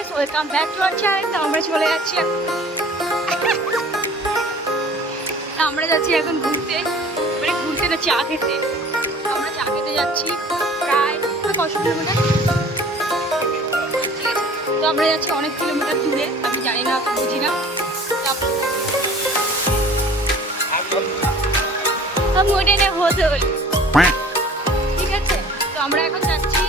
Guys, welcome back to our channel. তো আমরা চলে যাচ্ছি এখন ঘুরতে, মানে ঘুরতে না, চা খেতে। আমরা চা খেতে যাচ্ছি প্রায় কত কিলোমিটার, তো আমরা যাচ্ছি অনেক কিলোমিটার দূরে। আমি জানি না, বুঝি না। আমি ওটা নিয়ে হতে হল, ঠিক আছে। তো আমরা এখন যাচ্ছি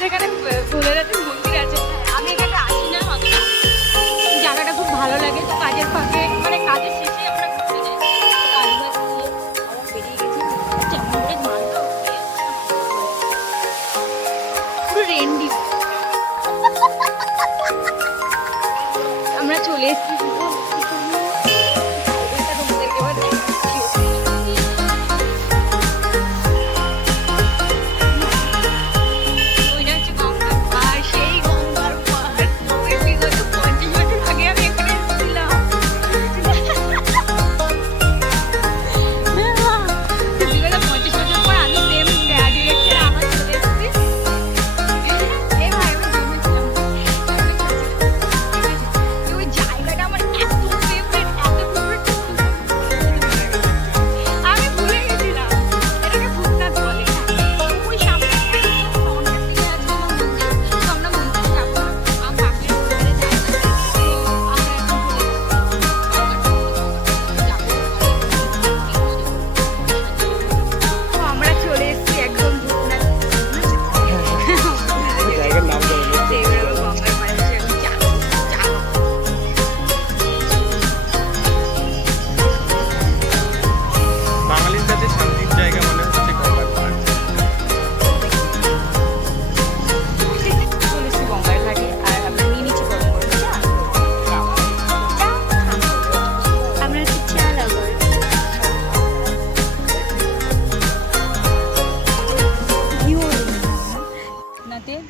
যেখানে ভোলেনাথের মন্দির আছে। আমি এখানে আসি না, জায়গাটা খুব ভালো লাগে। তো কাজের ফাঁকে, মানে কাজের শেষে আমরা ঘুরতে যাই। কাজ বাজ দিয়ে আবার বেরিয়ে গেছি, যেমন করে মারলো পুরো রেন্ডি। আমরা চলে এসেছি।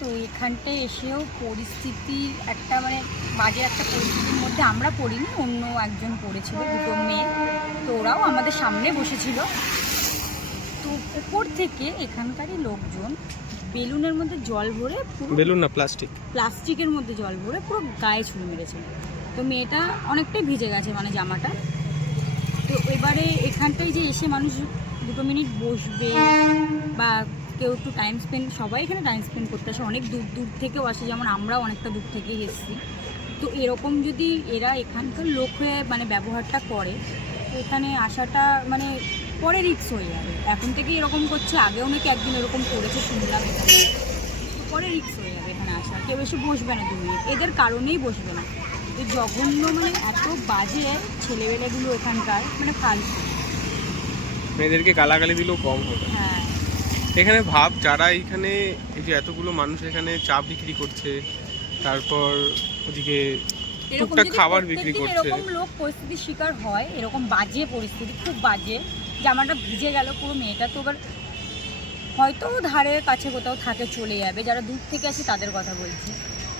তো এখানটায় এসেও পরিস্থিতির একটা, মানে বাজে একটা পরিস্থিতির মধ্যে আমরা পড়িনি, অন্য একজন পড়েছিল, দুটো মেয়ে। তো ওরাও আমাদের সামনে বসেছিল। তো উপর থেকে এখানকারই লোকজন বেলুনের মধ্যে জল ভরে, বেলুন না, প্লাস্টিকের মধ্যে জল ভরে পুরো গায়ে ছুঁড়ে মেরেছিল। তো মেয়েটা অনেকটাই ভিজে গেছে, মানে জামাটা। তো এবারে এখানটায় যে এসে মানুষ 2 মিনিট বসবে বা কেউ একটু টাইম স্পেন্ড, সবাই এখানে টাইম স্পেন্ড করতে আসে, অনেক দূর দূর থেকেও আসে, যেমন আমরাও অনেকটা দূর থেকেই এসেছি। তো এরকম যদি এরা এখানকার লোক হয়ে মানে ব্যবহারটা করে, তো এখানে আসাটা মানে পরে রিস্ক হয়ে যাবে। এখন থেকে এরকম করছে, আগেও নাকি একদিন এরকম করেছে শুনলাম, পরে রিস্ক হয়ে যাবে এখানে আসা। কেউ এসে বসবে না 2 মিনিট, এদের কারণেই বসবে না। তো জঘন্য, মানে এত বাজে ছেলেবেলেগুলো এখানকার, মানে ফালতু। মেয়েদেরকে গালাগালি দিলেও কম হবে। হ্যাঁ, এখানে ভাব, যারা এইখানে এই যে এতগুলো মানুষ এখানে চা বিক্রি করছে, তারপর ওদিকে টুকটাক খাবার বিক্রি করছে, এরকম লোক পরিস্থিতির শিকার হয়, এরকম বাজে পরিস্থিতি, খুব বাজে, জামাটা ভিজে গেল পুরো। মেয়েটা তো এবার হয়তো ধারের কাছে কোথাও থাকে, চলে যাবে। যারা দূর থেকে আসে তাদের কথা বলছি।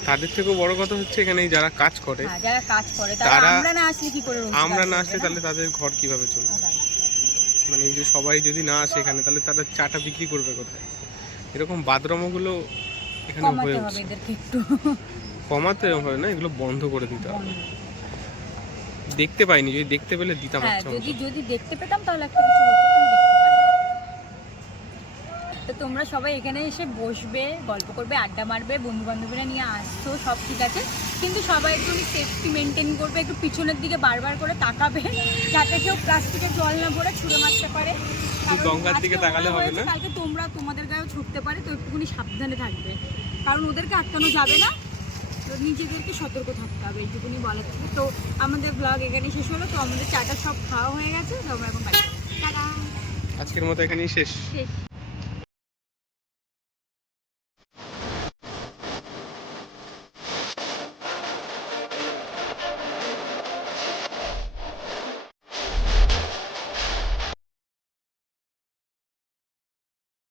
তাদের থেকেও বড় কথা হচ্ছে এখানে যারা কাজ করে, যারা কাজ করে তারা, আমরা না আসলে কি করে, আমরা না আসলে তাহলে তাদের ঘর কিভাবে চলবে? মানে এই যে সবাই যদি না আসে এখানে, তাহলে তারা চাটা বিক্রি করবে কোথায়? এরকম বাদরমগুলো এখানে হয়ে উঠছে, একটু কমাতে হবে না, এগুলো বন্ধ করে দিতে হবে। দেখতে পাইনি, যদি দেখতে পেলে দিতাম। যদি দেখতে পেতাম তাহলে একটা কিছু হতো, দেখতে পাই। তো তোমরা সবাই এখানে এসে বসবে, গল্প করবে, আড্ডা মারবে, বন্ধু বান্ধবীরা নিয়ে আসছো, সব ঠিক আছে, কিন্তু সবাই একটু সেফটি মেনটেন করবে, একটু পিছনের দিকে বারবার করে তাকাবে, যাতে কেউ প্লাস্টিকের জল না ভরে ছুঁড়ে মারতে পারে। গঙ্গার দিকে তাকালে হবে না, কালকে তোমাদের গায়েও ছুটতে পারে, তো একটুখানি সাবধানে থাকবে, কারণ ওদেরকে আটকানো যাবে না। তো নিজেদেরকে সতর্ক থাকতে হবে, এইটুকুনি বলা থাকে। তো আমাদের ব্লগ এখানে শেষ হলো। তো আমাদের চাটা সব খাওয়া হয়ে গেছে, তো আমরা এখন বাড়ি। টাটা, আজকের মতো এখানেই শেষ।